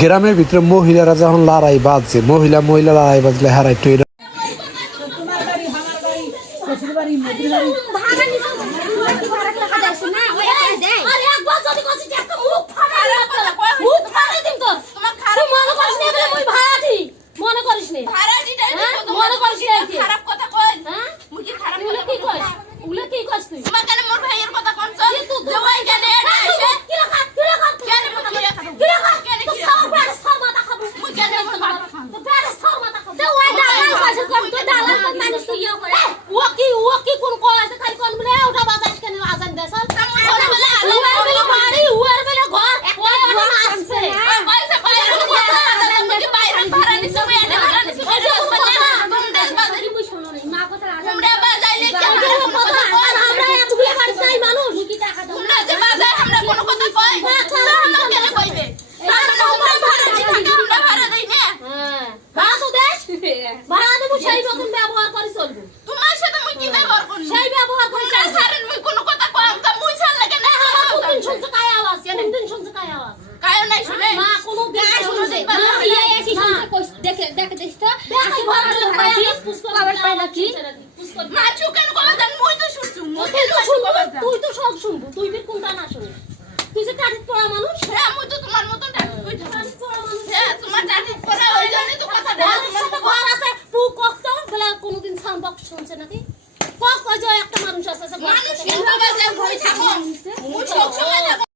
গ্রামের ভিতরে মহিলারা যখন লড়াই বাজছে, মহিলা লড়াই বাজলে হারাই তো এটা তুই তো সব শুনবো, তুই কোনটা না শুনিস? তুই যে কাঠের পড়া মানুষ, হ্যাঁ, আমি তো তোমার